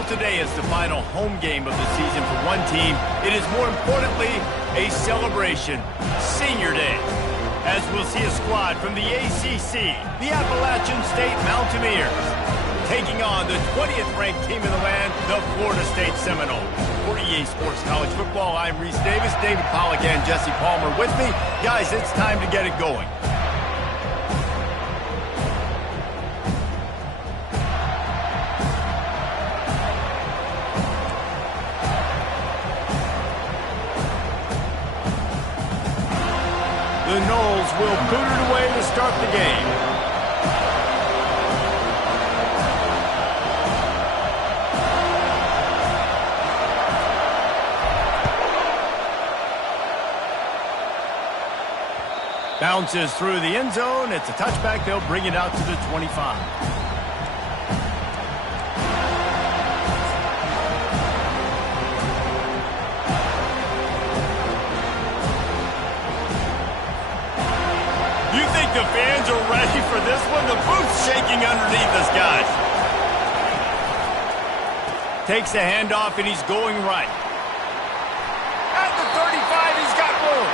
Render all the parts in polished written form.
While today is the final home game of the season for one team, it is more importantly a celebration, Senior Day, as we'll see a squad from the ACC, the Appalachian State Mountaineers, taking on the 20th ranked team in the land, the Florida State Seminoles. For EA Sports College Football, I'm Reese Davis, David Pollack and Jesse Palmer with me. Guys, it's time to get it going. The Noles will boot it away to start the game. Bounces through the end zone. It's a touchback. They'll bring it out to the 25. You think the fans are ready for this one? The booth's shaking underneath us, guys. Takes the handoff, and he's going right. At the 35, he's got room.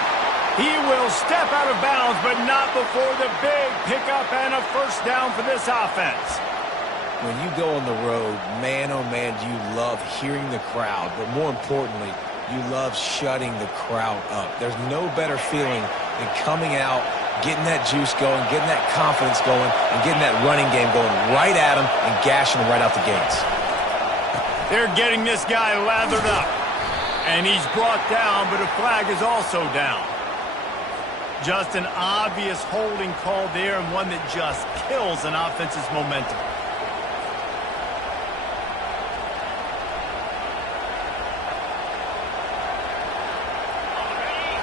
He will step out of bounds, but not before the big pickup and a first down for this offense. When you go on the road, man, oh man, you love hearing the crowd, but more importantly, you love shutting the crowd up. There's no better feeling than coming out, getting that juice going, getting that confidence going, and getting that running game going right at him and gashing him right out the gates. They're getting this guy lathered up, and he's brought down, but a flag is also down. Just an obvious holding call there, and one that just kills an offense's momentum.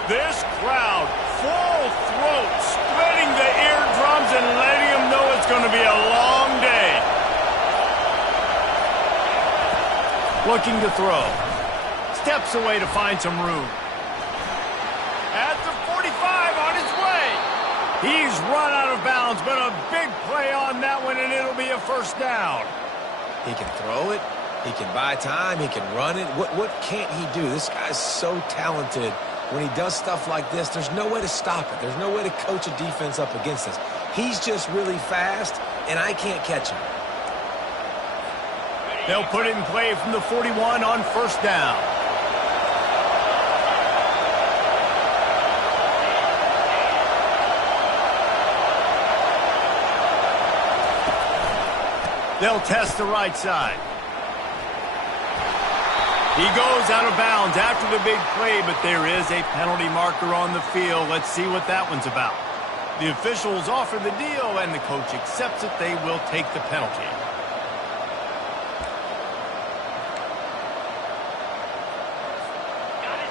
This crowd, full throat, spreading the eardrums and letting them know it's going to be a long day. Looking to throw. Steps away to find some room. At the 45 on his way. He's run out of bounds, but a big play on that one, and it'll be a first down. He can throw it. He can buy time. He can run it. What can't he do? This guy's so talented. When he does stuff like this, there's no way to stop it. There's no way to coach a defense up against this. He's just really fast, and I can't catch him. They'll put it in play from the 41 on first down. They'll test the right side. He goes out of bounds after the big play, but there is a penalty marker on the field. Let's see what that one's about. The officials offer the deal, and the coach accepts it. They will take the penalty.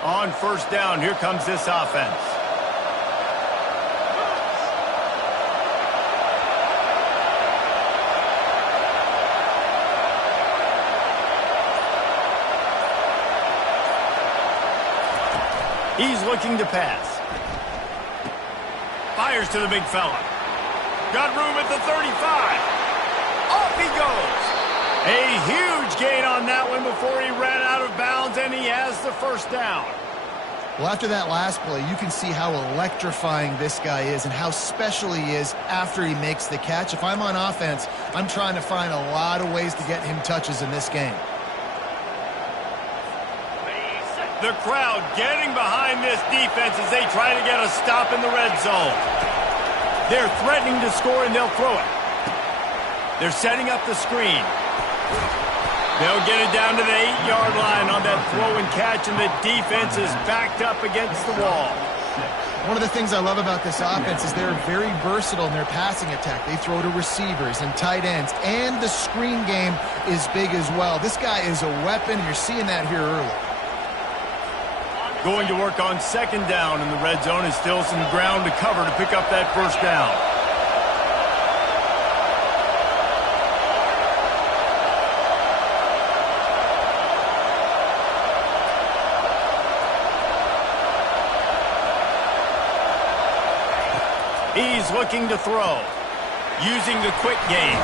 On first down, here comes this offense. He's looking to pass. Fires to the big fella. Got room at the 35. Off he goes. A huge gain on that one before he ran out of bounds, and he has the first down. Well, after that last play, you can see how electrifying this guy is and how special he is after he makes the catch. If I'm on offense, I'm trying to find a lot of ways to get him touches in this game. The crowd getting behind this defense as they try to get a stop in the red zone. They're threatening to score, and they'll throw it. They're setting up the screen. They'll get it down to the 8-yard line on that throw and catch, and the defense is backed up against the wall. One of the things I love about this offense is they're very versatile in their passing attack. They throw to receivers and tight ends, and the screen game is big as well. This guy is a weapon, and you're seeing that here early. Going to work on second down in the red zone, and still some ground to cover to pick up that first down. He's looking to throw, using the quick game.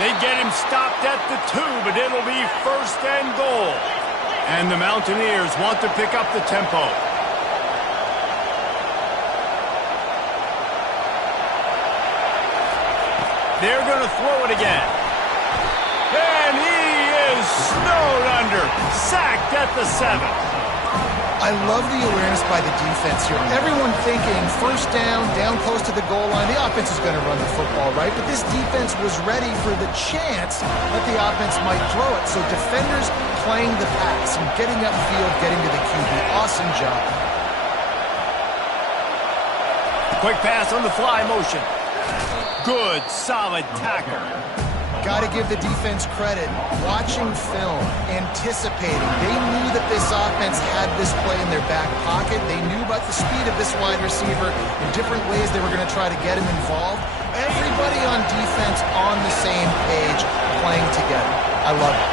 They get him stopped at the 2, but it'll be 1st and goal. And the Mountaineers want to pick up the tempo. They're going to throw it again. And he is snowed under. Sacked at the 7. I love the awareness by the defense here. Everyone thinking 1st down, down close to the goal line. The offense is going to run the football, right? But this defense was ready for the chance that the offense might throw it. So defenders playing the pass and getting upfield, getting to the QB. Awesome job. Quick pass on the fly motion. Good, solid tackle. Got to give the defense credit. Watching film, anticipating. They knew that this offense had this play in their back pocket. They knew about the speed of this wide receiver in different ways they were going to try to get him involved. Everybody on defense on the same page, playing together. I love it.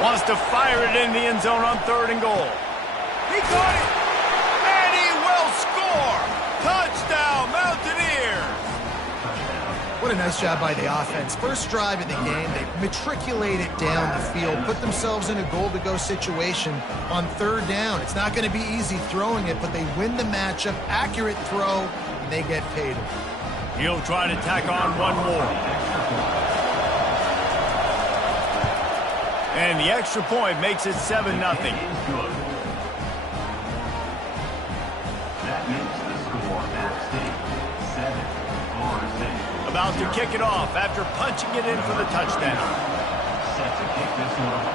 Wants to fire it in the end zone on 3rd and goal. He caught it, and he will score! Touchdown, Mountaineers! What a nice job by the offense. First drive of the game, they matriculate it down the field, put themselves in a goal-to-go situation on 3rd down. It's not going to be easy throwing it, but they win the matchup. Accurate throw, and they get paid. He'll try to tack on one more. And the extra point makes it 7-0. About to kick it off after punching it in for the touchdown. Set to kick this one off.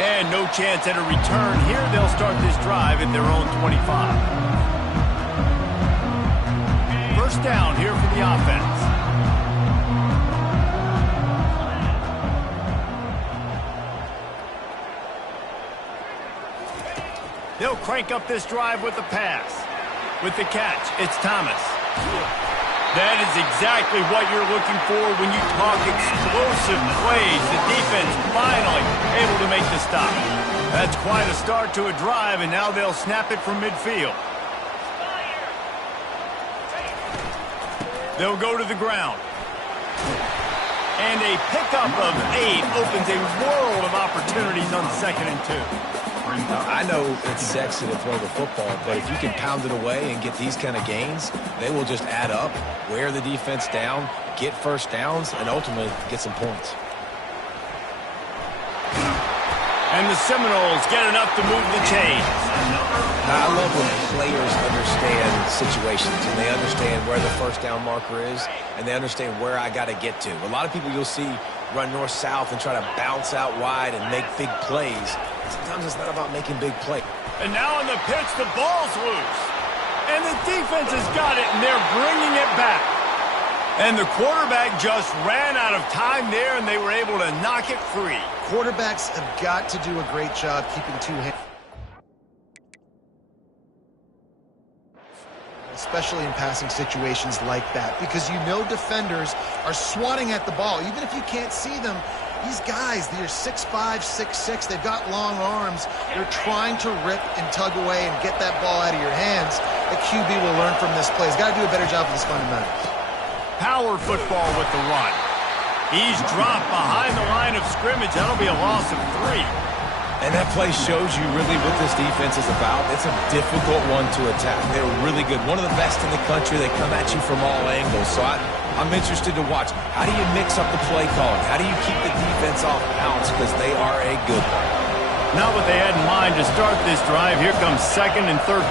And no chance at a return here. They'll start this drive at their own 25. 1st down here for the offense. They'll crank up this drive with the pass. With the catch, it's Thomas. That is exactly what you're looking for when you talk explosive plays. The defense finally able to make the stop. That's quite a start to a drive, and now they'll snap it from midfield. They'll go to the ground. And a pickup of 8 opens a world of opportunities on 2nd and 2. I know it's sexy to throw the football, but if you can pound it away and get these kind of gains, they will just add up, wear the defense down, get 1st downs, and ultimately get some points. And the Seminoles get enough to move the chains. I love when players understand situations and they understand where the 1st down marker is and they understand where I got to get to. A lot of people you'll see run north-south and try to bounce out wide and make big plays. Sometimes it's not about making big plays. And now on the pitch, the ball's loose. And the defense has got it, and they're bringing it back. And the quarterback just ran out of time there, and they were able to knock it free. Quarterbacks have got to do a great job keeping 2 hands. Especially in passing situations like that, because you know defenders are swatting at the ball. Even if you can't see them, these guys, they're 6'5", 6'6", they've got long arms. They're trying to rip and tug away and get that ball out of your hands. The QB will learn from this play. He's got to do a better job with his fundamentals. Power football with the run. He's dropped behind the line of scrimmage. That'll be a loss of 3. And that play shows you really what this defense is about. It's a difficult one to attack. They're really good. One of the best in the country. They come at you from all angles. So I'm interested to watch. How do you mix up the play calling? How do you keep the defense off balance? Because they are a good one. Not what they had in mind to start this drive. Here comes 2nd and 13.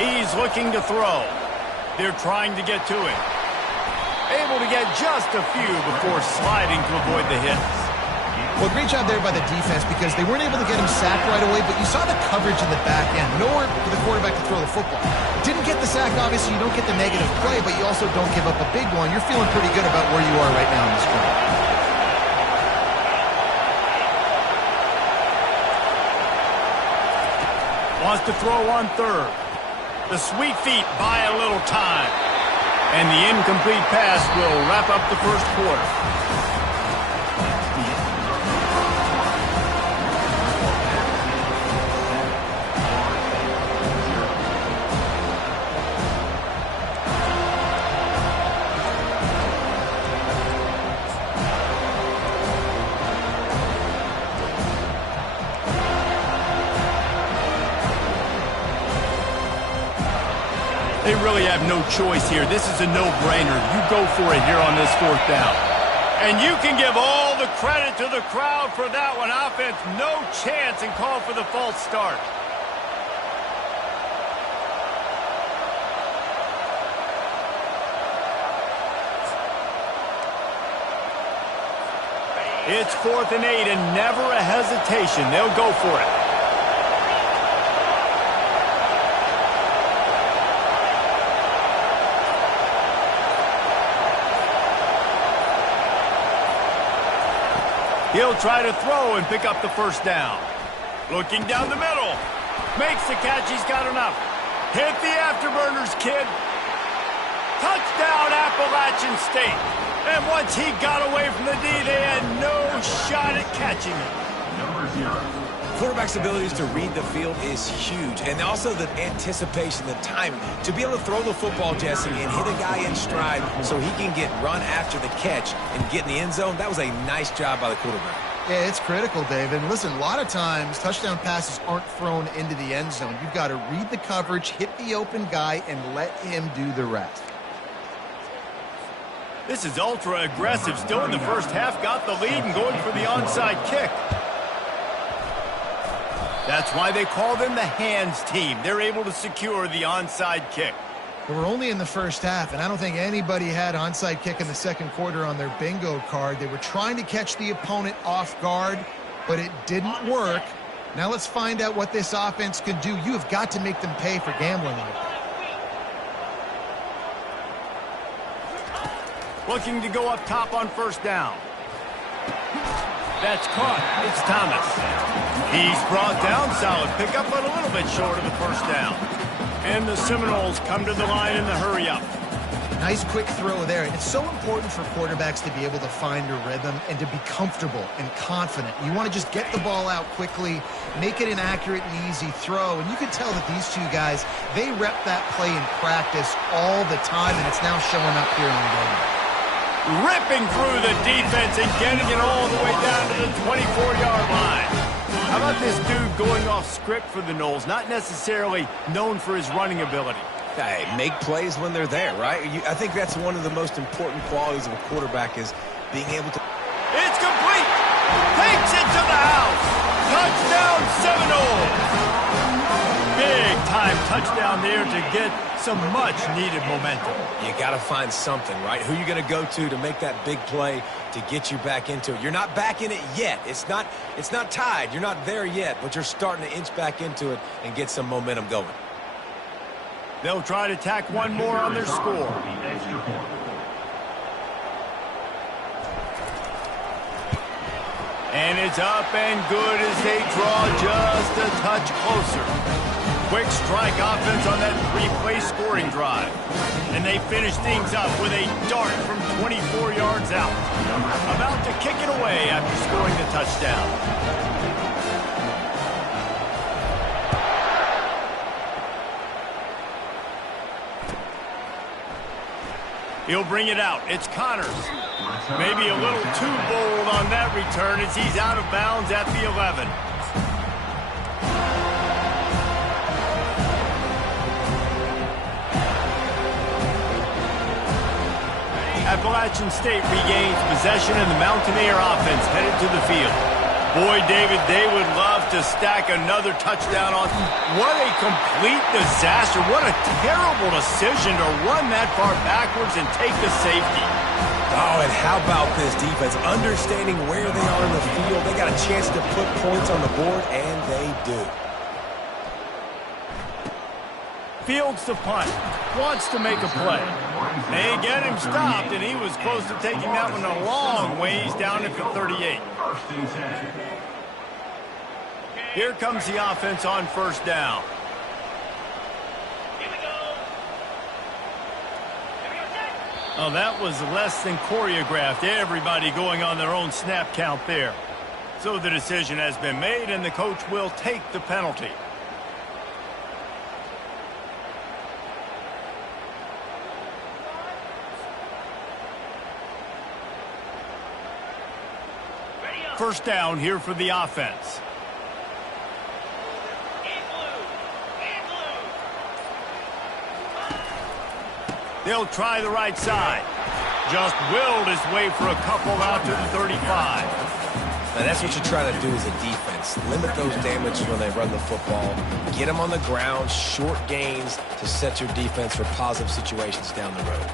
He's looking to throw. They're trying to get to him. Able to get just a few before sliding to avoid the hits. Well, great job there by the defense because they weren't able to get him sacked right away, but you saw the coverage in the back end. Nowhere for the quarterback to throw the football. Didn't get the sack, obviously. You don't get the negative play, but you also don't give up a big one. You're feeling pretty good about where you are right now in this drive. Wants to throw on 3rd. The sweet feet buy a little time. And the incomplete pass will wrap up the first quarter. They really have no choice here. This is a no-brainer. You go for it here on this fourth down. And you can give all the credit to the crowd for that one. Offense, no chance, and call for the false start. It's 4th and 8 and never a hesitation. They'll go for it. He'll try to throw and pick up the first down. Looking down the middle. Makes the catch. He's got enough. Hit the afterburners, kid. Touchdown, Appalachian State. And once he got away from the D, they had no shot at catching him. Number 0. Quarterback's abilities to read the field is huge. And also the anticipation, the timing. To be able to throw the football, Jesse, and hit a guy in stride so he can get run after the catch and get in the end zone, that was a nice job by the quarterback. Yeah, it's critical, David. And listen, a lot of times touchdown passes aren't thrown into the end zone. You've got to read the coverage, hit the open guy, and let him do the rest. This is ultra aggressive. Still in the first half, got the lead and going for the onside kick. That's why they call them the hands team. They're able to secure the onside kick. We're only in the first half, and I don't think anybody had onside kick in the second quarter on their bingo card. They were trying to catch the opponent off guard, but it didn't work. Now let's find out what this offense can do. You have got to make them pay for gambling like that. Looking to go up top on first down. That's caught. It's Thomas. He's brought down. Solid pickup, but a little bit short of the first down. And the Seminoles come to the line in the hurry-up. Nice quick throw there. It's so important for quarterbacks to be able to find a rhythm and to be comfortable and confident. You want to just get the ball out quickly, make it an accurate and easy throw. And you can tell that these two guys, they rep that play in practice all the time, and it's now showing up here on game. Ripping through the defense and getting it all the way down to the 24-yard line. How about this dude going off script for the Noles? Not necessarily known for his running ability. Hey, make plays when they're there, right? I think that's one of the most important qualities of a quarterback is being able to... It's complete! Takes it to the house! Touchdown, Seminoles! Big-time touchdown there to get some much-needed momentum. You got to find something, right? Who you going to go to make that big play to get you back into it? You're not back in it yet. It's not tied. You're not there yet, but you're starting to inch back into it and get some momentum going. They'll try to tack one more on their score. And it's up and good as they draw just a touch closer. Quick strike offense on that three-play scoring drive. And they finish things up with a dart from 24 yards out. About to kick it away after scoring the touchdown. He'll bring it out. It's Connors. Maybe a little too bold on that return as he's out of bounds at the 11. Appalachian State regains possession and the Mountaineer offense headed to the field. Boy, David, they would love to stack another touchdown on. What a complete disaster. What a terrible decision to run that far backwards and take the safety. Oh, and how about this defense? Understanding where they are in the field. They got a chance to put points on the board, and they do. Fields the punt. Wants to make a play. They get him stopped, and he was close to taking that one a long ways down at the 38. Here comes the offense on first down. Oh, that was less than choreographed. Everybody going on their own snap count there. So the decision has been made, and the coach will take the penalty. First down here for the offense. They'll try the right side. Just willed his way for a couple out to the 35. Now that's what you try to do as a defense. Limit those damages when they run the football. Get them on the ground, short gains to set your defense for positive situations down the road.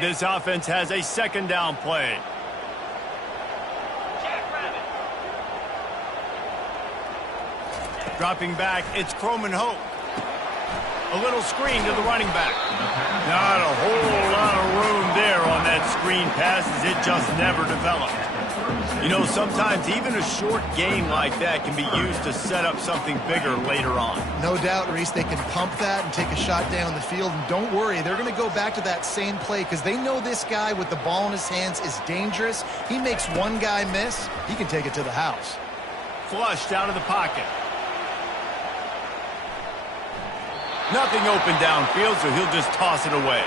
This offense has a second down play. Dropping back, it's Croman Hope. A little screen to the running back. Not a whole lot of room there on that screen pass as it just never developed. You know, sometimes even a short gain like that can be used to set up something bigger later on. No doubt, Reese, they can pump that and take a shot down the field. And don't worry, they're going to go back to that same play because they know this guy with the ball in his hands is dangerous. He makes one guy miss, he can take it to the house. Flushed out of the pocket. Nothing open downfield, so he'll just toss it away.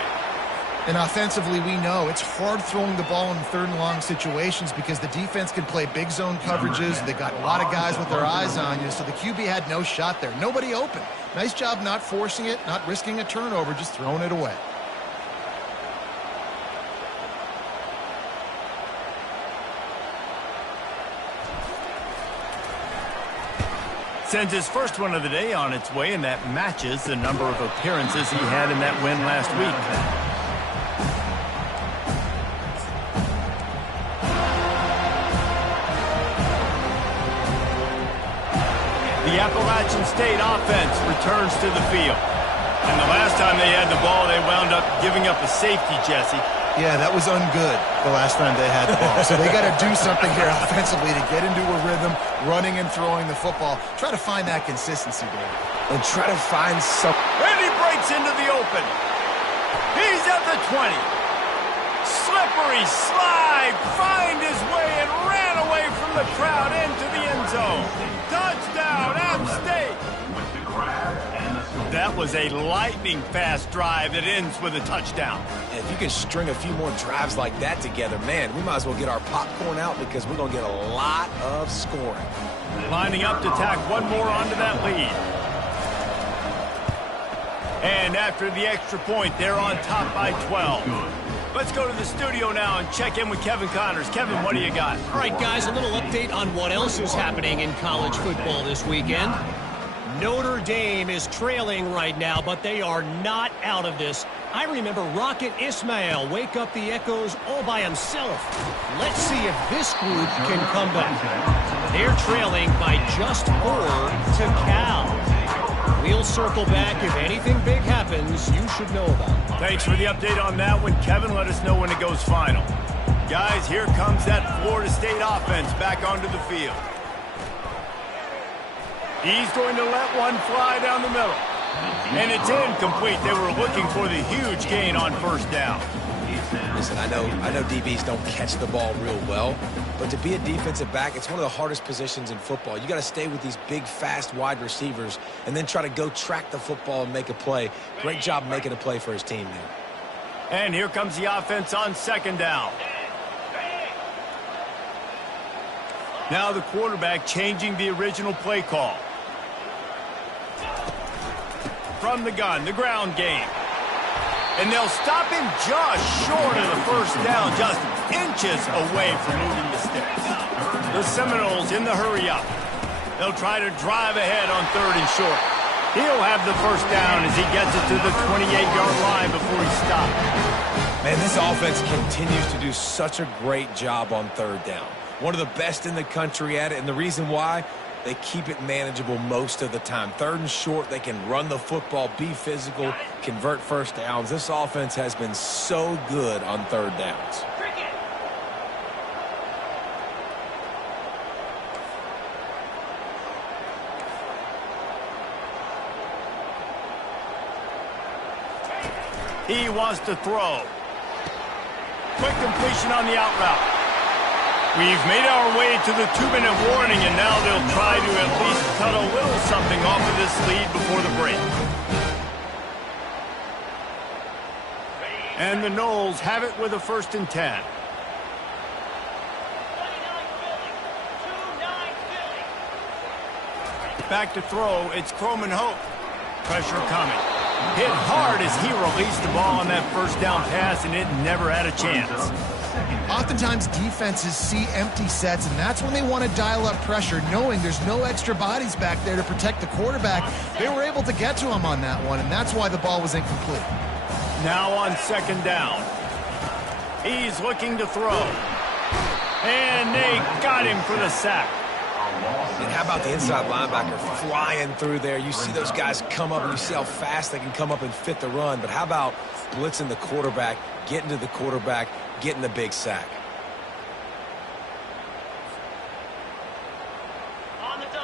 And offensively, we know it's hard throwing the ball in third and long situations because the defense can play big zone coverages. They got a lot of guys with their eyes on you, so the QB had no shot there. Nobody open. Nice job not forcing it, not risking a turnover, just throwing it away. Sends his first one of the day on its way, and that matches the number of appearances he had in that win last week. The Appalachian State offense returns to the field. And the last time they had the ball, they wound up giving up a safety, Jesse. Yeah, that was ungood the last time they had the ball. So they got to do something here offensively to get into a rhythm, running and throwing the football. Try to find that consistency, Dave. And try to find some... And he breaks into the open. He's at the 20. Slippery slide, find his way and ran away from the crowd into the end zone. Touchdown, App State. That was a lightning-fast drive that ends with a touchdown. And if you can string a few more drives like that together, man, we might as well get our popcorn out because we're going to get a lot of scoring. Lining up to tack one more onto that lead. And after the extra point, they're on top by 12. Let's go to the studio now and check in with Kevin Connors. Kevin, what do you got? All right, guys, a little update on what else is happening in college football this weekend. Notre Dame is trailing right now, but they are not out of this. I remember Rocket Ismail wake up the echoes all by himself. Let's see if this group can come back. They're trailing by just 4 to Cal. We'll circle back. If anything big happens, you should know about it. Thanks for the update on that one, Kevin. Let us know when it goes final. Guys, here comes that Florida State offense back onto the field. He's going to let one fly down the middle. And it's incomplete. They were looking for the huge gain on first down. Listen, I know DBs don't catch the ball real well, but to be a defensive back, it's one of the hardest positions in football. You got to stay with these big, fast, wide receivers and then try to go track the football and make a play. Great job making a play for his team there. And here comes the offense on second down. Now the quarterback changing the original play call. From the gun, the ground game. And they'll stop him just short of the first down, just inches away from moving the sticks. The Seminoles in the hurry-up. They'll try to drive ahead on third and short. He'll have the first down as he gets it to the 28-yard line before he stops. Man, this offense continues to do such a great job on third down. One of the best in the country at it, and the reason why, they keep it manageable most of the time. Third and short, they can run the football, be physical, convert first downs. This offense has been so good on third downs. He wants to throw. Quick completion on the out route. We've made our way to the 2-minute warning, and now they'll try to at least cut a little something off of this lead before the break. And the Noles have it with a 1st and 10. Back to throw, it's Croman Hope. Pressure coming. Hit hard as he released the ball on that 1st down pass, and it never had a chance. Oftentimes defenses see empty sets, and that's when they want to dial up pressure, knowing there's no extra bodies back there to protect the quarterback. They were able to get to him on that one, and that's why the ball was incomplete. Now on 2nd down. He's looking to throw. And they got him for the sack. And how about the inside linebacker flying through there? You see those guys come up, and you see how fast they can come up and fit the run. But how about blitzing the quarterback, getting to the quarterback, getting the big sack?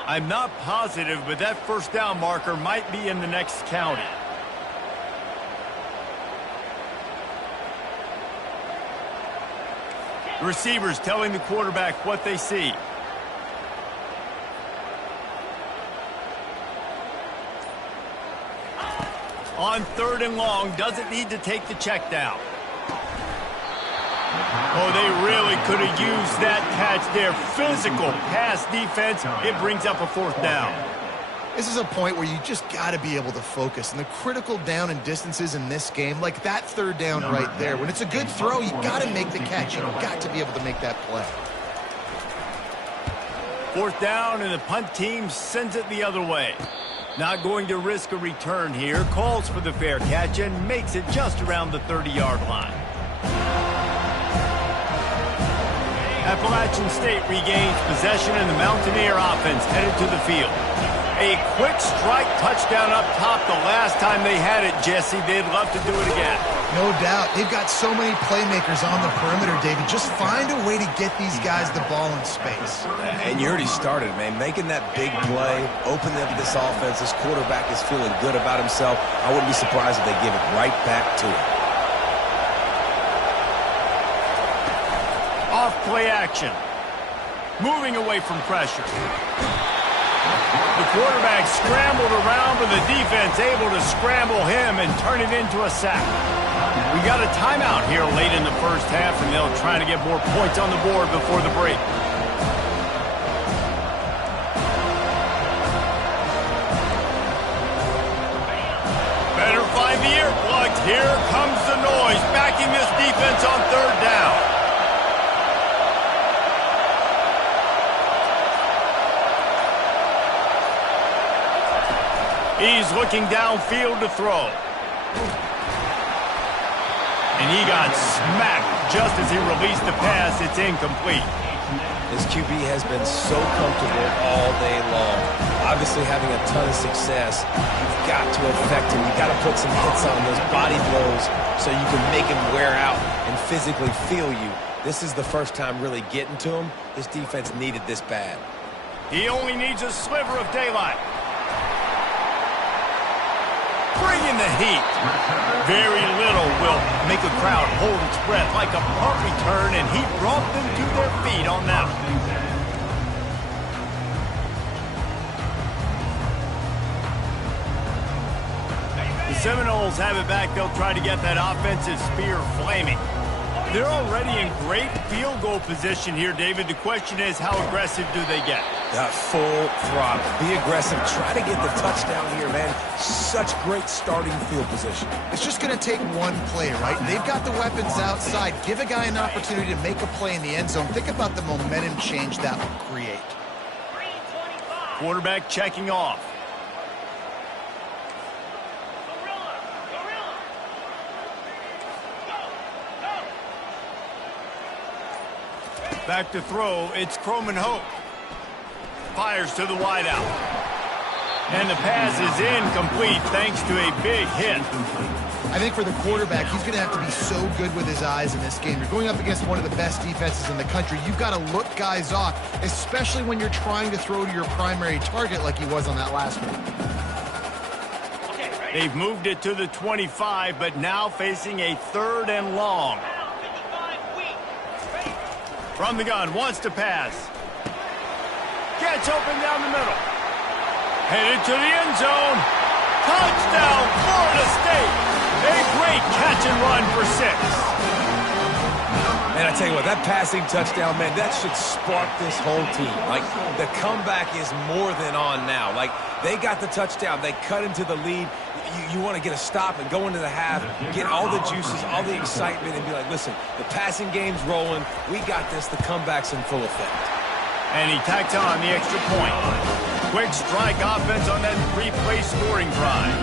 I'm not positive, but that 1st down marker might be in the next county. The receivers telling the quarterback what they see. On 3rd and long, doesn't need to take the check down. Oh, they really could have used that catch there. Physical pass defense. It brings up a 4th down. This is a point where you just got to be able to focus. And the critical down and distances in this game, like that 3rd down right there, when it's a good throw, you got to make the catch. You've got to be able to make that play. 4th down, and the punt team sends it the other way. Not going to risk a return here. Calls for the fair catch and makes it just around the 30-yard line. Appalachian State regains possession, and the Mountaineer offense headed to the field. A quick strike touchdown up top the last time they had it, Jesse. They'd love to do it again. No doubt. They've got so many playmakers on the perimeter, David. Just find a way to get these guys the ball in space. And you already started, man. Making that big play, opening up this offense. This quarterback is feeling good about himself. I wouldn't be surprised if they give it right back to him. Off play action. Moving away from pressure. The quarterback scrambled around, but the defense able to scramble him and turn it into a sack. We got a timeout here late in the 1st half, and they'll try to get more points on the board before the break. Better find the earplugs. Here comes the noise, backing this defense on 3rd down. He's looking downfield to throw. And he got smacked just as he released the pass. It's incomplete. This QB has been so comfortable all day long. Obviously having a ton of success. You've got to affect him. You've got to put some hits on those body blows so you can make him wear out and physically feel you. This is the first time really getting to him. This defense needed this bad. He only needs a sliver of daylight. Bringing the heat. Very little will make a crowd hold its breath like a punt return, and he brought them to their feet on that one. The Seminoles have it back. They'll try to get that offensive spear flaming. They're already in great field goal position here, David. The question is, how aggressive do they get? Full throttle. Be aggressive. Try to get the touchdown here, man. Such great starting field position. It's just going to take one play, right? They've got the weapons outside. Give a guy an opportunity to make a play in the end zone. Think about the momentum change that will create. Quarterback checking off. Back to throw, it's Croman Hope. Fires to the wideout. And the pass is incomplete thanks to a big hit. I think for the quarterback, he's going to have to be so good with his eyes in this game. You're going up against one of the best defenses in the country. You've got to look guys off, especially when you're trying to throw to your primary target like he was on that last one. They've moved it to the 25, but now facing a 3rd and long. From the gun, wants to pass. Gets open down the middle. Headed to the end zone. Touchdown, Florida State. A great catch and run for 6. Man, I tell you what, that passing touchdown, man, that should spark this whole team. Like, the comeback is more than on now. Like, they got the touchdown. They cut into the lead. You want to get a stop and go into the half, get all the juices, all the excitement, and be like, listen, the passing game's rolling. We got this. The comeback's in full effect. And he tacks on the extra point. Quick strike offense on that 3-play scoring drive.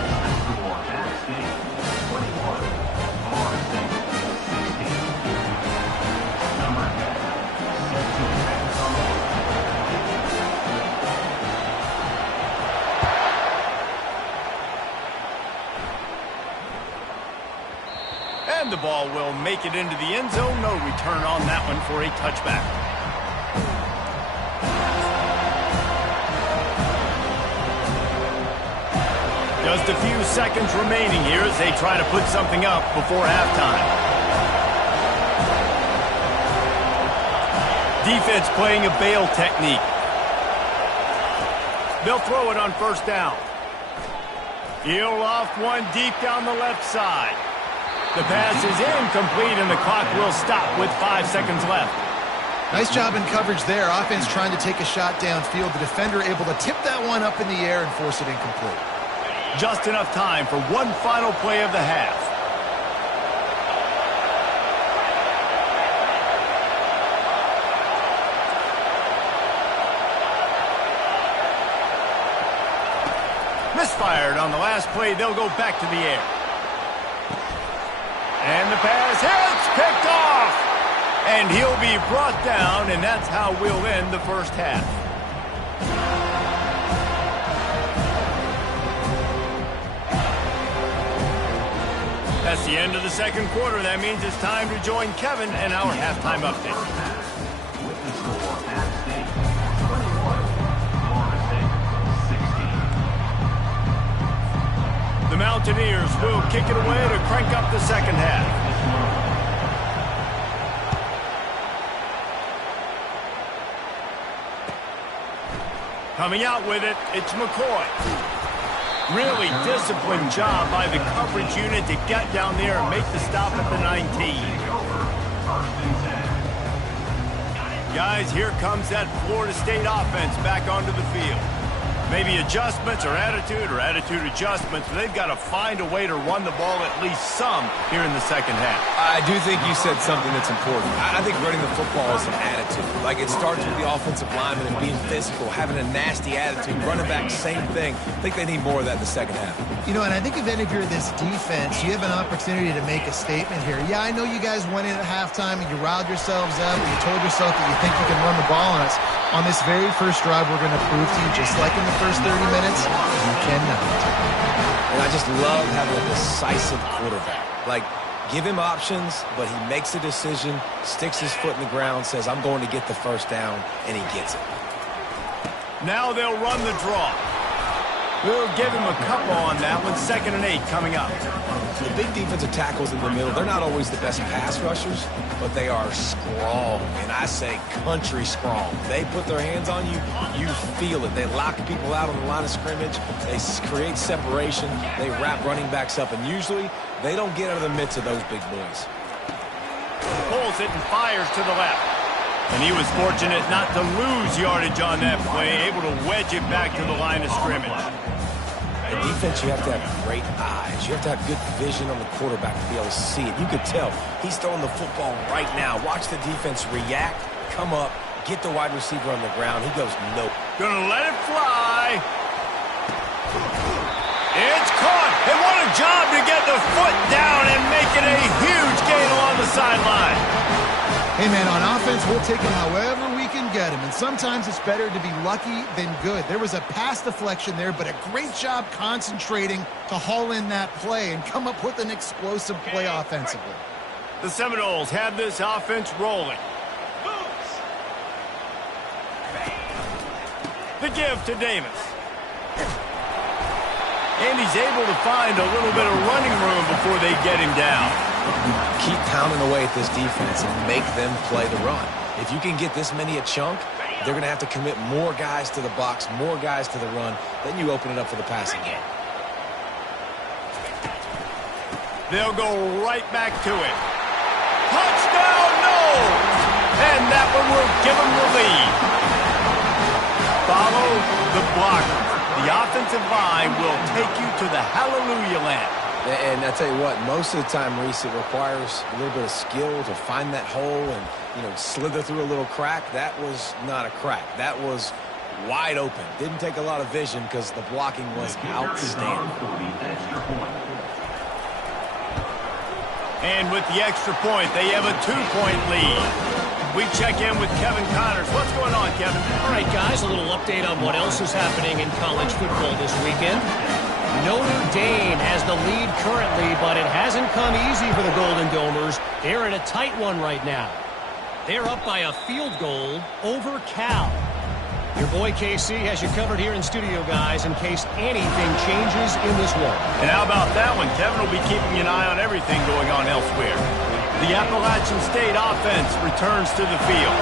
And the ball will make it into the end zone. No return on that one for a touchback. Just a few seconds remaining here as they try to put something up before halftime. Defense playing a bail technique. They'll throw it on 1st down. He'll off one deep down the left side. The pass is incomplete, and the clock will stop with 5 seconds left. Nice job in coverage there. Offense trying to take a shot downfield. The defender able to tip that one up in the air and force it incomplete. Just enough time for one final play of the half. Misfired on the last play. They'll go back to the air. And the pass hits, picked off. And he'll be brought down, and that's how we'll end the first half. That's the end of the second quarter. That means it's time to join Kevin and our halftime update. With the score, App State 21, Florida State 16. The Mountaineers will kick it away to crank up the second half. Coming out with it, it's McCoy. Really disciplined job by the coverage unit to get down there and make the stop at the 19. Guys, here comes that Florida State offense back onto the field. Maybe adjustments or attitude adjustments, but they've got to find a way to run the ball at least some here in the second half. I do think you said something that's important. I think running the football is an attitude. Like, it starts with the offensive lineman and being physical, having a nasty attitude. Running back, same thing. I think they need more of that in the second half. You know, and I think if any of you're this defense, you have an opportunity to make a statement here. Yeah, I know you guys went in at halftime and you riled yourselves up and you told yourself that you think you can run the ball on us. On this very first drive, we're going to prove to you, just like in the first 30 minutes, you cannot. And I just love having a decisive quarterback. Like, give him options, but he makes a decision, sticks his foot in the ground, says, I'm going to get the first down, and he gets it. Now they'll run the draw. We'll give him a couple on that one. 2nd and 8 coming up. The big defensive tackles in the middle, they're not always the best pass rushers, but they are strong, and I say country strong. They put their hands on you, you feel it. They lock people out on the line of scrimmage. They create separation. They wrap running backs up, and usually they don't get out of the midst of those big boys. Pulls it and fires to the left. And he was fortunate not to lose yardage on that play, able to wedge it back to the line of scrimmage. In defense, you have to have great eyes. You have to have good vision on the quarterback to be able to see it. You could tell he's throwing the football right now. Watch the defense react, come up, get the wide receiver on the ground. He goes, nope. Gonna let it fly. It's caught. And what a job to get the foot down and make it a huge gain along the sideline. Hey, man, on offense, we'll take him however we can get him. And sometimes it's better to be lucky than good. There was a pass deflection there, but a great job concentrating to haul in that play and come up with an explosive play offensively. The Seminoles have this offense rolling. The give to Davis. And he's able to find a little bit of running room before they get him down. Keep pounding away at this defense and make them play the run. If you can get this many a chunk, they're going to have to commit more guys to the box, more guys to the run. Then you open it up for the passing game. They'll go right back to it. Touchdown, no! And that one will give them the lead. Follow the blocker. The offensive line will take you to the hallelujah land. And I tell you what, most of the time, Reese, it requires a little bit of skill to find that hole and, slither through a little crack. That was not a crack. That was wide open. Didn't take a lot of vision because the blocking was outstanding. And with the extra point, they have a 2-point lead. We check in with Kevin Connors. What's going on, Kevin? All right, guys, a little update on what else is happening in college football this weekend. Notre Dame has the lead currently, but it hasn't come easy for the Golden Domers. They're in a tight one right now. They're up by a field goal over Cal. Your boy KC has you covered here in studio, guys, in case anything changes in this one. And how about that one? Kevin will be keeping an eye on everything going on elsewhere. The Appalachian State offense returns to the field.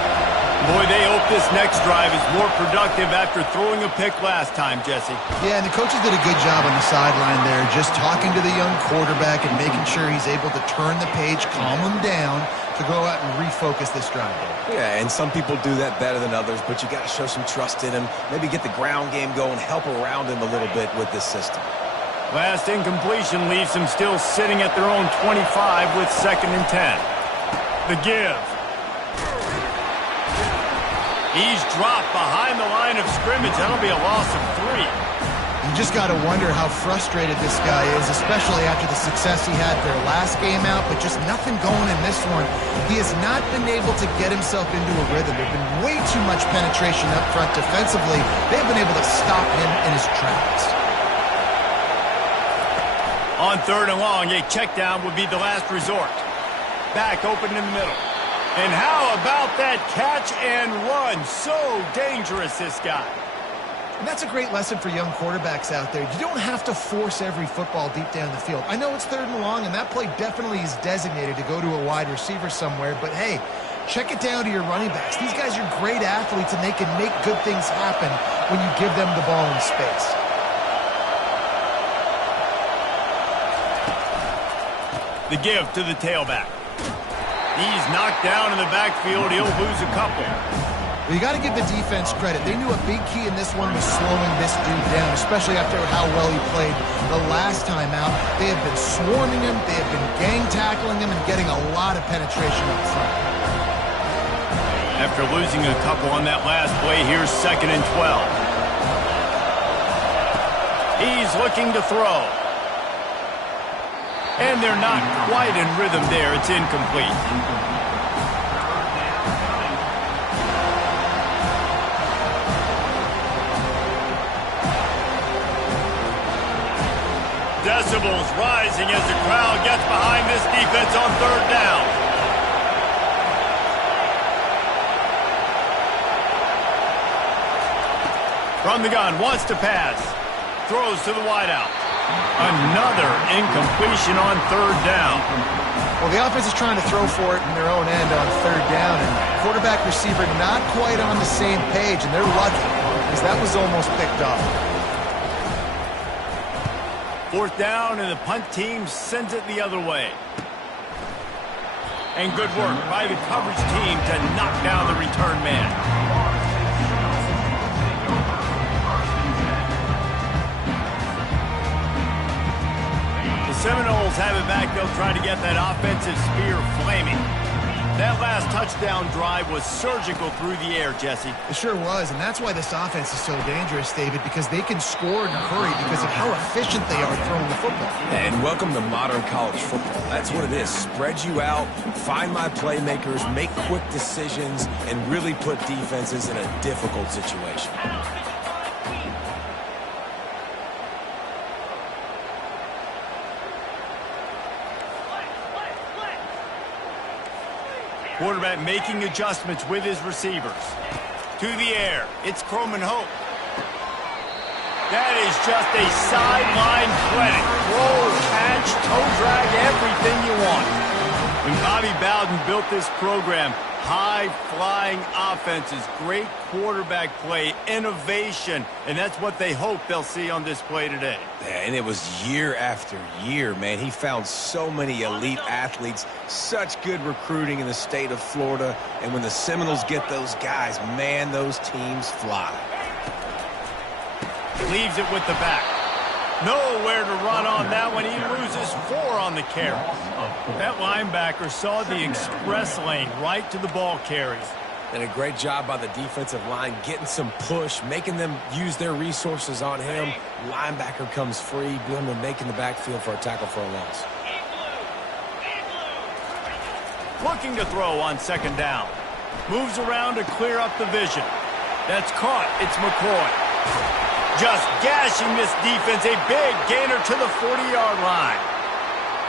Boy, they hope this next drive is more productive after throwing a pick last time, Jesse. Yeah, and the coaches did a good job on the sideline there, just talking to the young quarterback and making sure he's able to turn the page, calm him down to go out and refocus this drive. Yeah, and some people do that better than others, but you got to show some trust in him, maybe get the ground game going, help around him a little bit with this system. Last incompletion leaves them still sitting at their own 25 with 2nd and 10. The give. He's dropped behind the line of scrimmage. That'll be a loss of 3. You just got to wonder how frustrated this guy is, especially after the success he had their last game out, but just nothing going in this one. He has not been able to get himself into a rhythm. There's been way too much penetration up front defensively. They've been able to stop him in his tracks. On 3rd and long, a check down would be the last resort. Back open in the middle. And how about that catch and run? So dangerous, this guy. And that's a great lesson for young quarterbacks out there. You don't have to force every football deep down the field. I know it's 3rd and long, and that play definitely is designated to go to a wide receiver somewhere. But, hey, check it down to your running backs. These guys are great athletes, and they can make good things happen when you give them the ball in space. The give to the tailback. He's knocked down in the backfield. He'll lose a couple. Well, you got to give the defense credit. They knew a big key in this one was slowing this dude down, especially after how well he played the last time out. They have been swarming him. They have been gang tackling him and getting a lot of penetration up front. After losing a couple on that last play, here's 2nd and 12. He's looking to throw. And they're not quite in rhythm there. It's incomplete. Decibels rising as the crowd gets behind this defense on 3rd down. From the gun, wants to pass. Throws to the wideout. Another incompletion on 3rd down. Well, the offense is trying to throw for it in their own end on 3rd down, and quarterback receiver not quite on the same page, and they're lucky because that was almost picked off. 4th down, and the punt team sends it the other way. And good work by the coverage team to knock down the return man. Seminoles have it back. They'll try to get that offensive spear flaming. That last touchdown drive was surgical through the air, Jesse. It sure was, and that's why this offense is so dangerous, David, because they can score in a hurry because of how efficient they are throwing the football. And welcome to modern college football. That's what it is. Spread you out, find my playmakers, make quick decisions, and really put defenses in a difficult situation. Quarterback making adjustments with his receivers. To the air, it's Croman Hope. That is just a sideline clinic. Roll, patch, toe drag, everything you want. When Bobby Bowden built this program, high-flying offenses, great quarterback play, innovation, and that's what they hope they'll see on display today. Yeah, and it was year after year, man. He found so many elite athletes, such good recruiting in the state of Florida, and when the Seminoles get those guys, man, those teams fly. Leaves it with the back. Nowhere to run on that one. He loses 4 on the carry. That linebacker saw the express lane right to the ball carries. And a great job by the defensive line getting some push, making them use their resources on him. Linebacker comes free, doing the making the backfield for a tackle for a loss. Looking to throw on second down. Moves around to clear up the vision. That's caught. It's McCoy. Just gashing this defense, a big gainer to the 40-yard line.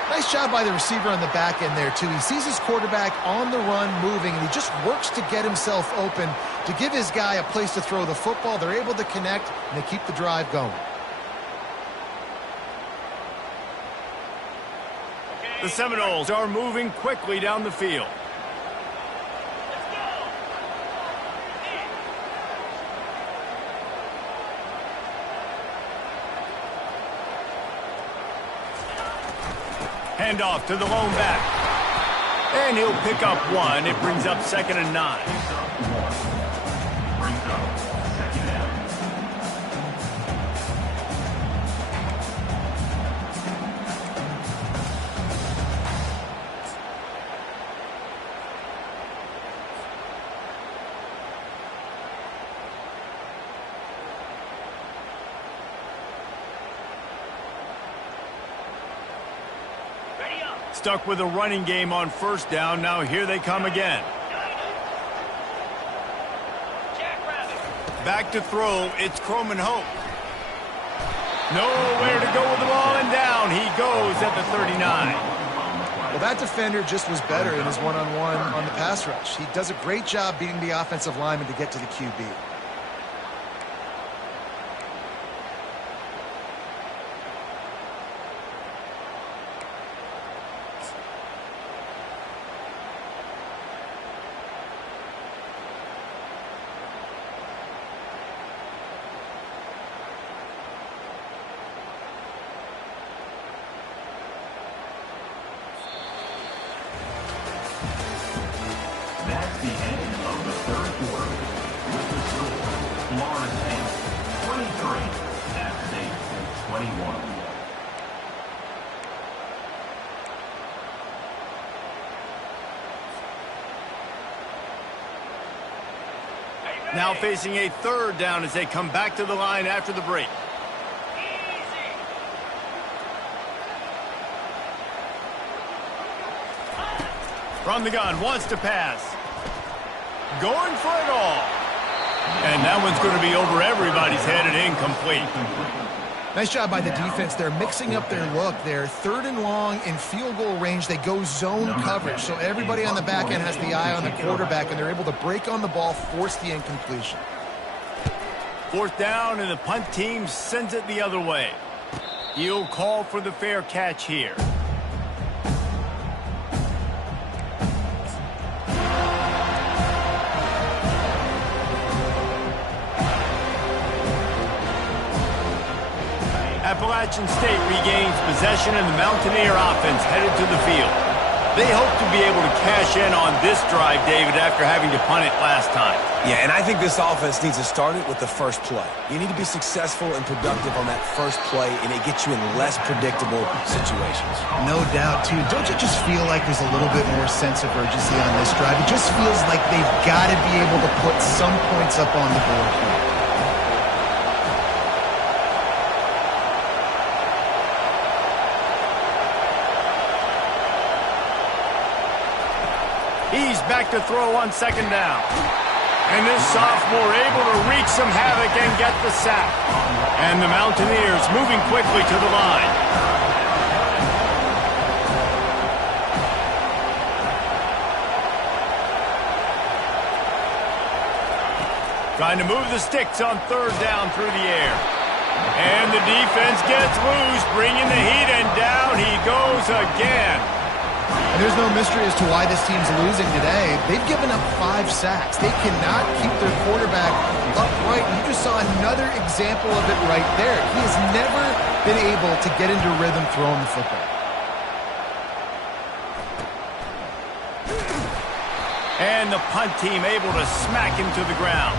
Nice job by the receiver on the back end there, too. He sees his quarterback on the run moving, and he just works to get himself open to give his guy a place to throw the football. They're able to connect, and they keep the drive going. The Seminoles are moving quickly down the field. Handoff to the lone back. And he'll pick up 1. It brings up 2nd and 9. Stuck with a running game on first down. Now here they come again. Back to throw. It's Croman Hope. Nowhere to go with the ball, and down he goes at the 39. Well, that defender just was better in his one-on-one on the pass rush. He does a great job beating the offensive lineman to get to the QB. That's the end of the third quarter. With the score, Florida State 23, App State 21. Now facing a 3rd down as they come back to the line after the break. From the gun, wants to pass. Going for it all. And that one's going to be over everybody's head and incomplete. Nice job by the defense. They're mixing up their look. They're 3rd and long in field goal range. They go zone coverage. So everybody on the back end has the eye on the quarterback, and they're able to break on the ball, force the incompletion. 4th down, and the punt team sends it the other way. He'll call for the fair catch here. Appalachian State regains possession, and the Mountaineer offense headed to the field. They hope to be able to cash in on this drive, David, after having to punt it last time. Yeah, and I think this offense needs to start it with the first play. You need to be successful and productive on that first play, and it gets you in less predictable situations. No doubt, too. Don't you just feel like there's a little bit more sense of urgency on this drive? It just feels like they've got to be able to put some points up on the board here. He's back to throw on 2nd down. And this sophomore able to wreak some havoc and get the sack. And the Mountaineers moving quickly to the line. Trying to move the sticks on 3rd down through the air. And the defense gets loose, bringing the heat, and down he goes again. And there's no mystery as to why this team's losing today. They've given up 5 sacks. They cannot keep their quarterback upright. You just saw another example of it right there. He has never been able to get into rhythm throwing the football. And the punt team able to smack him to the ground.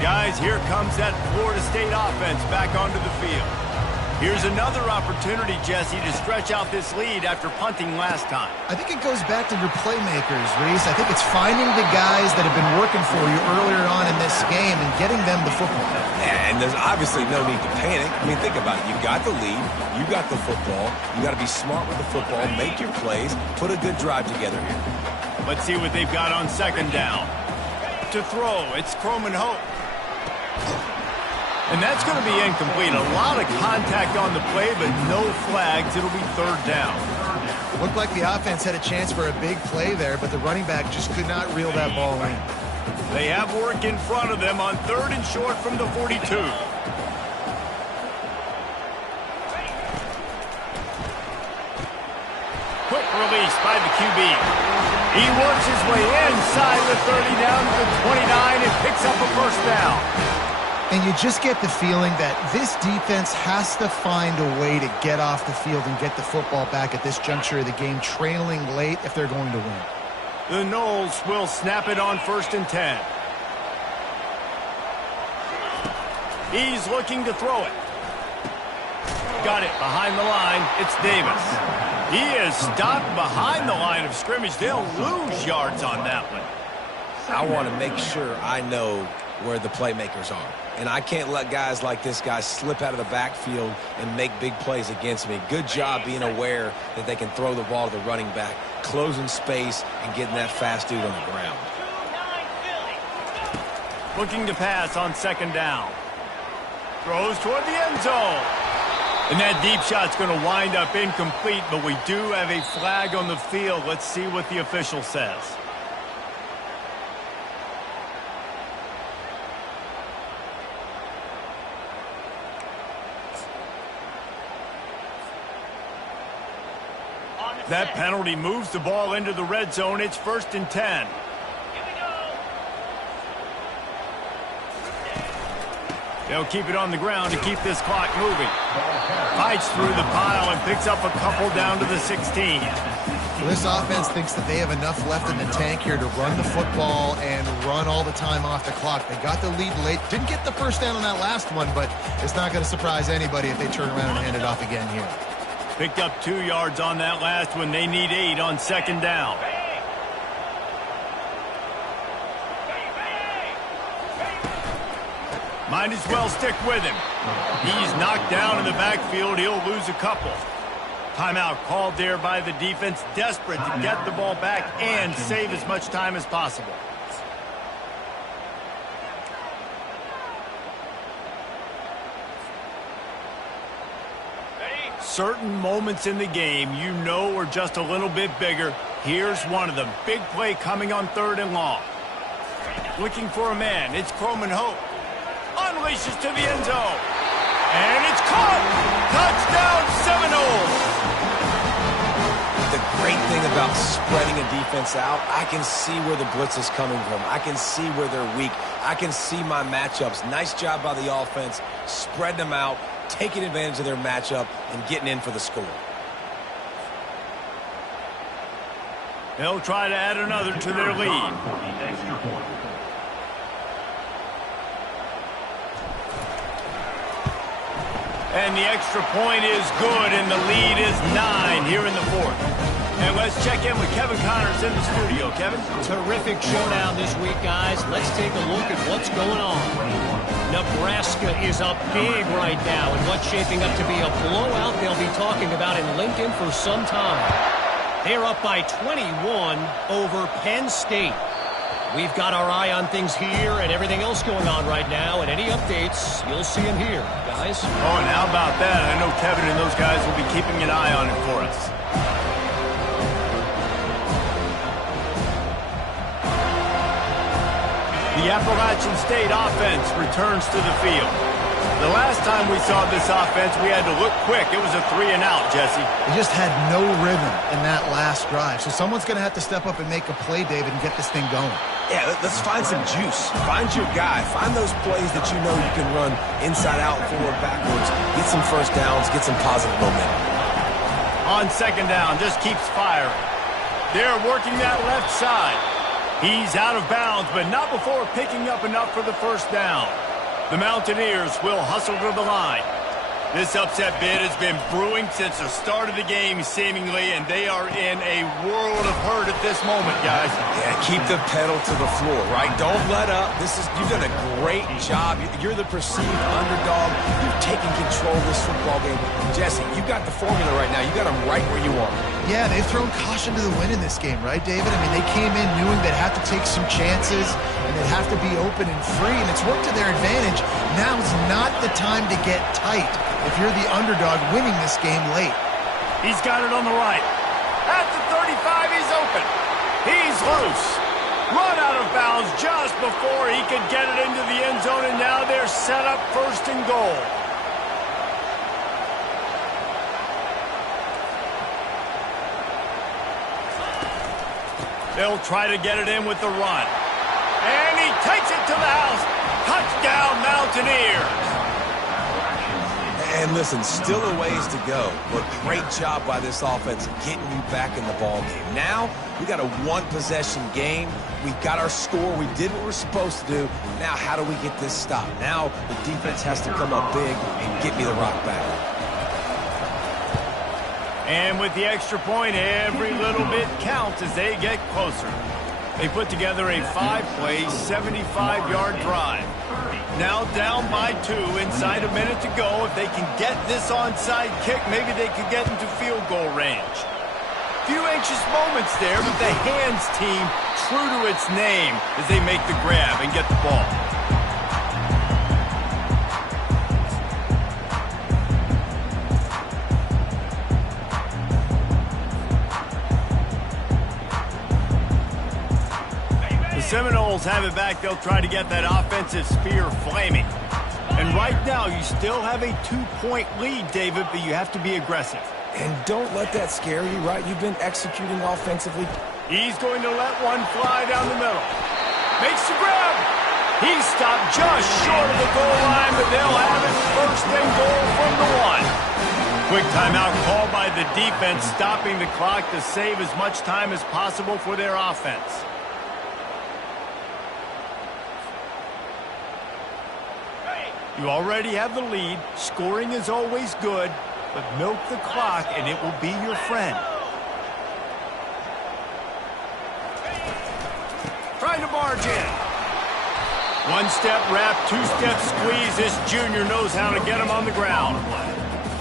Guys, here comes that Florida State offense back onto the field. Here's another opportunity, Jesse, to stretch out this lead after punting last time. I think it goes back to your playmakers, Reese. I think it's finding the guys that have been working for you earlier on in this game and getting them the football. Yeah, and there's obviously no need to panic. I mean, think about it. You got the lead. You got the football. You got to be smart with the football, make your plays, put a good drive together here. Let's see what they've got on second down. To throw, it's Croman Hope. And that's going to be incomplete. A lot of contact on the play, but no flags. It'll be third down. Looked like the offense had a chance for a big play there, but the running back just could not reel that ball in. They have work in front of them on 3rd and short from the 42. Quick release by the QB. He works his way inside the 30 down to the 29 and picks up a first down. And you just get the feeling that this defense has to find a way to get off the field and get the football back at this juncture of the game, trailing late if they're going to win. The Noles will snap it on 1st and 10. He's looking to throw it. Got it behind the line. It's Davis. He is stopped behind the line of scrimmage. They'll lose yards on that one. I want to make sure I know where the playmakers are. And I can't let guys like this guy slip out of the backfield and make big plays against me. Good job being aware that they can throw the ball to the running back, closing space, and getting that fast dude on the ground. Looking to pass on 2nd down. Throws toward the end zone. And that deep shot's going to wind up incomplete, but we do have a flag on the field. Let's see what the official says. That penalty moves the ball into the red zone. It's 1st and 10. They'll keep it on the ground to keep this clock moving. Fights through the pile and picks up a couple down to the 16. So this offense thinks that they have enough left in the tank here to run the football and run all the time off the clock. They got the lead late. Didn't get the first down on that last one, but it's not going to surprise anybody if they turn around and hand it off again here. Picked up 2 yards on that last one. They need 8 on 2nd down. Might as well stick with him. He's knocked down in the backfield. He'll lose a couple. Timeout called there by the defense, desperate to get the ball back and save as much time as possible. Certain moments in the game you know are just a little bit bigger. Here's one of them. Big play coming on 3rd and long. Looking for a man. It's Croman Hope. Unleashes to the end zone. And it's caught. Touchdown Seminoles. The great thing about spreading a defense out, I can see where the blitz is coming from. I can see where they're weak. I can see my matchups. Nice job by the offense, spreading them out, taking advantage of their matchup, and getting in for the score. They'll try to add another to their lead. And the extra point is good, and the lead is 9 here in the 4th. And let's check in with Kevin Connors in the studio. Kevin? Terrific showdown this week, guys. Let's take a look at what's going on. Nebraska is up big right now in what's shaping up to be a blowout they'll be talking about in Lincoln for some time. They're up by 21 over Penn State. We've got our eye on things here and everything else going on right now, and any updates, you'll see them here, guys. Oh, and how about that? I know Kevin and those guys will be keeping an eye on it for us. The Appalachian State offense returns to the field. The last time we saw this offense, we had to look quick. It was a 3-and-out, Jesse. They just had no rhythm in that last drive. So someone's going to have to step up and make a play, David, and get this thing going. Yeah, let's find some juice. Find your guy. Find those plays that you know you can run inside out, forward, backwards. Get some first downs. Get some positive momentum. On second down, just keeps firing. They're working that left side. He's out of bounds, but not before picking up enough for the first down. The Mountaineers will hustle to the line. This upset bid has been brewing since the start of the game, seemingly, and they are in a world of hurt at this moment, guys. Yeah, keep the pedal to the floor, right? Don't let up. You've done a great job. You're the perceived underdog. You've taken control of this football game. Jesse, you've got the formula right now. You got them right where you want them. Yeah, they've thrown caution to the wind in this game, right, David? I mean, they came in knowing they'd have to take some chances, and they'd have to be open and free, and it's worked to their advantage. Now is not the time to get tight if you're the underdog winning this game late. He's got it on the right. At the 35, he's open. He's loose. Run out of bounds just before he could get it into the end zone, and now they're set up first and goal. They'll try to get it in with the run. And he takes it to the house. Touchdown, Mountaineers. And listen, still a ways to go, but great job by this offense getting you back in the ball game. Now, we got a one-possession game. We got our score. We did what we're supposed to do. Now, how do we get this stopped? Now, the defense has to come up big and get me the rock back. And with the extra point, every little bit counts as they get closer. They put together a 5-play, 75-yard drive. Now down by 2, inside a minute to go. If they can get this onside kick, maybe they could get into field goal range. Few anxious moments there, but the hands team true to its name as they make the grab and get the ball. Seminoles have it back. They'll try to get that offensive spear flaming. And right now, you still have a 2-point lead, David, but you have to be aggressive. And don't let that scare you, right? You've been executing offensively. He's going to let one fly down the middle. Makes the grab. He's stopped just short of the goal line, but they'll have it first and goal from the 1. Quick timeout called by the defense, stopping the clock to save as much time as possible for their offense. You already have the lead. Scoring is always good, but milk the clock and it will be your friend. Trying to barge in. One-step wrap, two-step squeeze. This junior knows how to get him on the ground.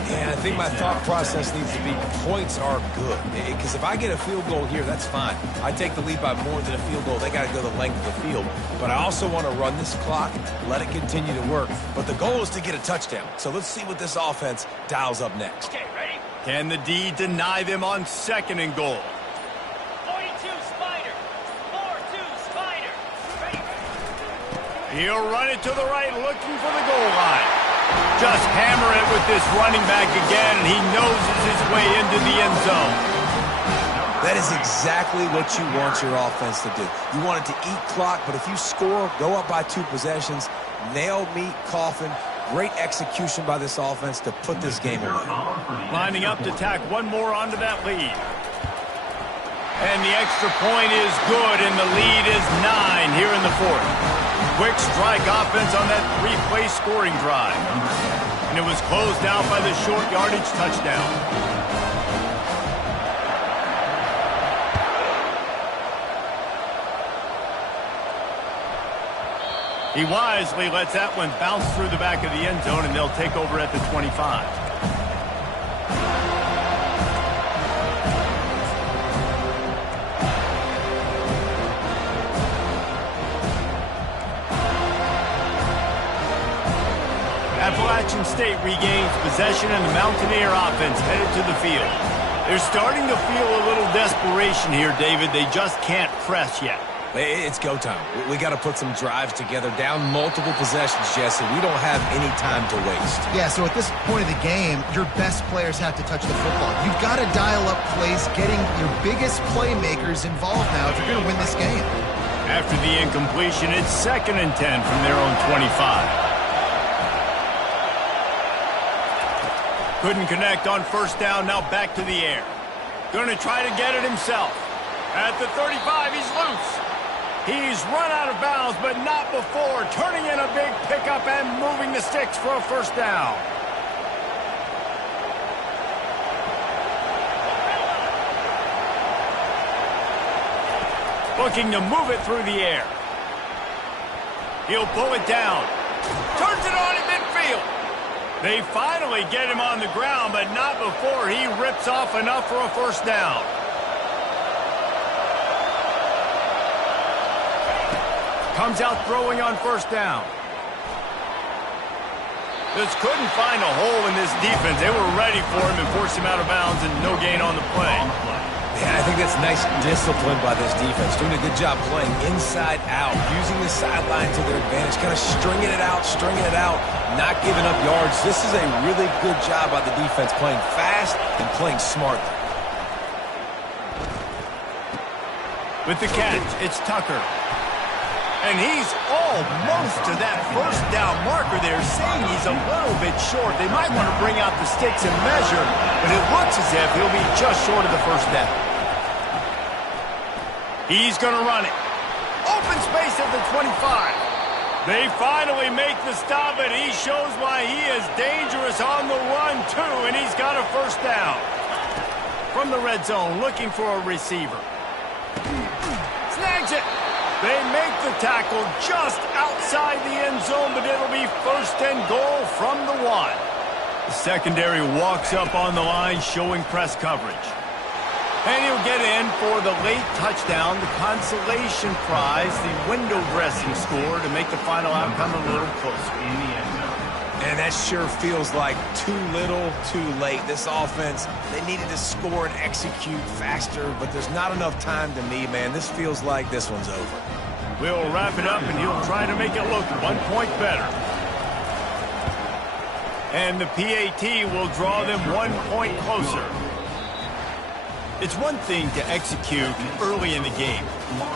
Yeah, I think my thought process needs to be points are good. Because if I get a field goal here, that's fine. I take the lead by more than a field goal. They got to go the length of the field. But I also want to run this clock, let it continue to work. But the goal is to get a touchdown. So let's see what this offense dials up next. Okay, ready? Can the D deny them on second and goal? 42 Spider. 4-2 Spider. Ready. He'll run it to the right, looking for the goal line. Just hammer it with this running back again, and he noses his way into the end zone. That is exactly what you want your offense to do. You want it to eat clock, but if you score, go up by 2 possessions, nail, meat, coffin. Great execution by this offense to put this game away. Lining up to tack one more onto that lead. And the extra point is good, and the lead is 9 here in the 4th. Quick strike offense on that 3-play scoring drive. And it was closed out by the short yardage touchdown. He wisely lets that one bounce through the back of the end zone, and they'll take over at the 25. State regains possession and the Mountaineer offense headed to the field. They're starting to feel a little desperation here, David. They just can't press yet. It's go time. We got to put some drives together, down multiple possessions, Jesse. We don't have any time to waste. Yeah, so at this point of the game, your best players have to touch the football. You've got to dial up plays, getting your biggest playmakers involved now if you're going to win this game. After the incompletion, it's 2nd and 10 from their own 25. Couldn't connect on first down, now back to the air. Going to try to get it himself. At the 35, he's loose. He's run out of bounds, but not before turning in a big pickup and moving the sticks for a first down. Looking to move it through the air. He'll pull it down. Turns it on in midfield. They finally get him on the ground, but not before he rips off enough for a first down. Comes out throwing on first down. Just couldn't find a hole in this defense. They were ready for him and forced him out of bounds, and no gain on the play. Yeah, I think that's nice discipline by this defense. Doing a good job playing inside out, using the sideline to their advantage, kind of stringing it out, not giving up yards. This is a really good job by the defense, playing fast and playing smartly. With the catch, it's Tucker. And he's almost to that first down marker there, saying he's a little bit short. They might want to bring out the sticks and measure, but it looks as if he'll be just short of the first down. He's going to run it. Open space at the 25. They finally make the stop, and he shows why he is dangerous on the run, too, and he's got a first down. From the red zone, looking for a receiver. Snags it. They make the tackle just outside the end zone, but it'll be 1st and goal from the 1. The secondary walks up on the line, showing press coverage. And he'll get in for the late touchdown, the consolation prize, the window dressing score to make the final outcome a little closer. And that sure feels like too little, too late. This offense, they needed to score and execute faster, but there's not enough time to me, man. This feels like this one's over. We'll wrap it up, and he'll try to make it look 1 point better. And the PAT will draw them 1 point closer. It's one thing to execute early in the game.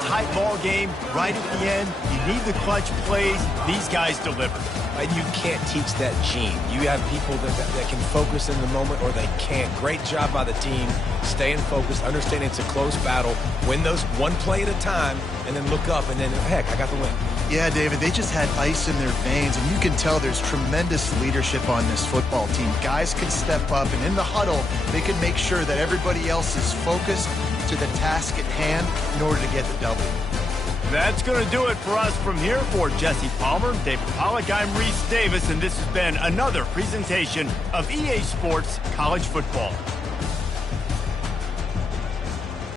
Tight ball game, right at the end, you need the clutch plays. These guys deliver. And you can't teach that gene. You have people that can focus in the moment, or they can't. Great job by the team, staying focused, understanding it's a close battle, win those 1 play at a time, and then look up, and then, heck, I got the win. Yeah, David, they just had ice in their veins, and you can tell there's tremendous leadership on this football team. Guys can step up, and in the huddle, they can make sure that everybody else is focused to the task at hand in order to get the W. That's going to do it for us from here. For Jesse Palmer, David Pollack, I'm Reese Davis, and this has been another presentation of EA Sports College Football.